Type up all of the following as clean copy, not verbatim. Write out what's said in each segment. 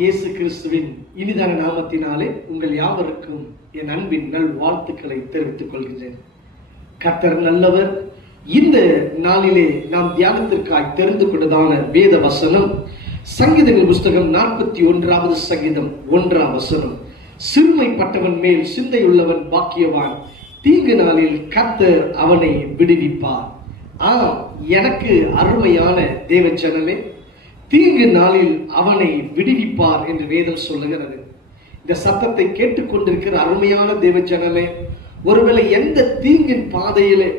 இயேசு கிறிஸ்துவின் இனிதான நாமத்தினாலே உங்கள் யாவருக்கும் என் அன்பின் நல் வாழ்த்துக்களை தெரிவித்துக் கொள்கிறேன். கர்த்தர் நல்லவர். இந்த நாளிலே நாம் தியானத்திற்காய் தெரிந்து கொண்டதான வேத வசனம் சங்கீதங்களின் புஸ்தகம் 41வது சங்கீதம் 1ஆம் வசனம். சிறுமைப்பட்டவன் மேல் சிந்தையுள்ளவன் பாக்கியவான், தீங்கு நாளில் கர்த்தர் அவனை விடுவிப்பார். எனக்கு அருமையான தேவ ஜனமே, தீங்கு நாளில் அவனை விடுவிப்பார் என்று வேதம் சொல்லுகிறது. இந்த சத்தத்தை கேட்டுக்கொண்டிருக்கிற அருமையான தேவ ஜனமே, ஒருவேளை எந்த தீங்கின் பாதையிலே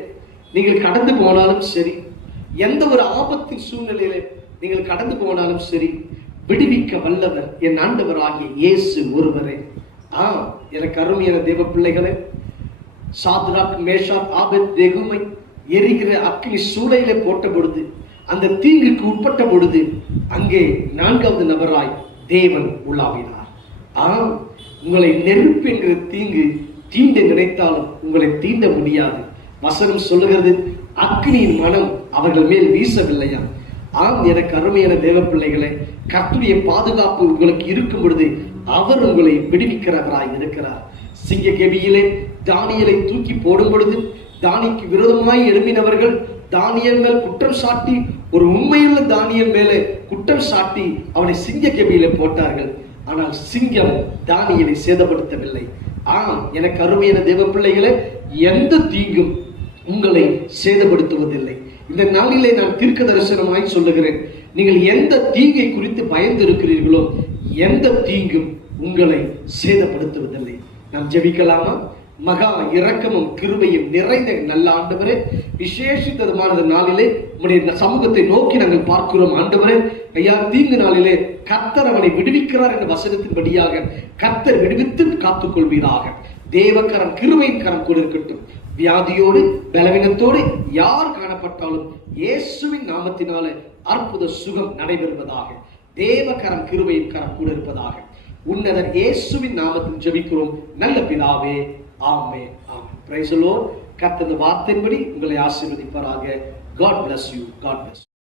நீங்கள் கடந்து போனாலும் சரி, எந்த ஒரு ஆபத்தின் சூழ்நிலையிலே நீங்கள் கடந்து போனாலும் சரி, விடுவிக்க வல்லவர் என் ஆண்டவராகிய இயேசு ஒருவரே. எனக்கு அருமையான தேவ பிள்ளைகளே, சாத்ராக் மேஷாக் ஆபேத்நேகோவை எரிகிற அக்கினி சூளையிலே போட்ட பொழுது, அந்த தீங்குக்கு உட்பட்ட பொழுது, அங்கே 4வது நபராய் தேவன் உலாவினார். உங்களை நெருப்பு என்கிற தீங்கு தீண்ட நினைத்தாலும் உங்களை தீண்ட முடியாது. வசனம் சொல்லுகிறது, அக்கினியின் மனம் அவர்கள் மேல் வீசவில்லையா? எனக்கு அருமையான தேவ பிள்ளைகளை, கர்த்தருடைய பாதுகாப்பு உங்களுக்கு இருக்கும் பொழுது அவர் உங்களை விடுவிக்கிறவராய் இருக்கிறார். சிங்க கெபியிலே தானியேலை தூக்கி போடும் பொழுது, தானிக்கு விரோதமாய் எழும்பினவர்கள் தானியேல் மேல் குற்றம் சாட்டி, ஒரு உண்மையுள்ள தானியேல் மேலே குற்றம் சாட்டி அவனை சிங்க கெபியிலே போட்டார்கள். ஆனால் சிங்கம் தானியேலை சேதப்படுத்தவில்லை. எனக்கு அருமையான தேவ பிள்ளைகளே, எந்த தீங்கும் உங்களை சேதப்படுத்துவதில்லை. இந்த நாளிலே நான் தீர்க்க தரிசனமாய் சொல்லுகிறேன், நீங்கள் எந்த தீங்கை குறித்து பயந்து இருக்கிறீர்களோ, எந்த தீங்கும் உங்களை சேதப்படுத்துவதில்லை. நாம் ஜெபிக்கலாமா? மகா இரக்கமும் கிருபையும் நிறைந்த நல்ல ஆண்டவரே, விசேஷித்தமான நாளிலே உம்முடைய சமூகத்தை நோக்கி நாங்கள் பார்க்கிறோம். ஆண்டவரே, ஐயா, தீங்கு நாளிலே கர்த்தர் அவனை விடுவிக்கிறார் என்ற வசனத்தின்படியாக கர்த்தர் விடுவித்து காத்துக் கொள்வீராக. தேவக்கரம் கிருபையின் கரம் கூட இருக்கட்டும். வியாதியோடு பலவீனத்தோடு யார் காணப்பட்டாலும் இயேசுவின் நாமத்தினாலே அற்புத சுகம் நடைபெறுவதாக. தேவக்கரம் கிருபையின் கரம் கூட இருப்பதாக. உன்னதர் இயேசுவின் நாமத்தில் ஜெபிக்கிறோம் நல்ல பிதாவே. Amen. Amen. Praise the lord. கர்த்தர் வார்த்தையின்படி உங்களை ஆசீர்வதிப்பாராக. God bless you. God bless you.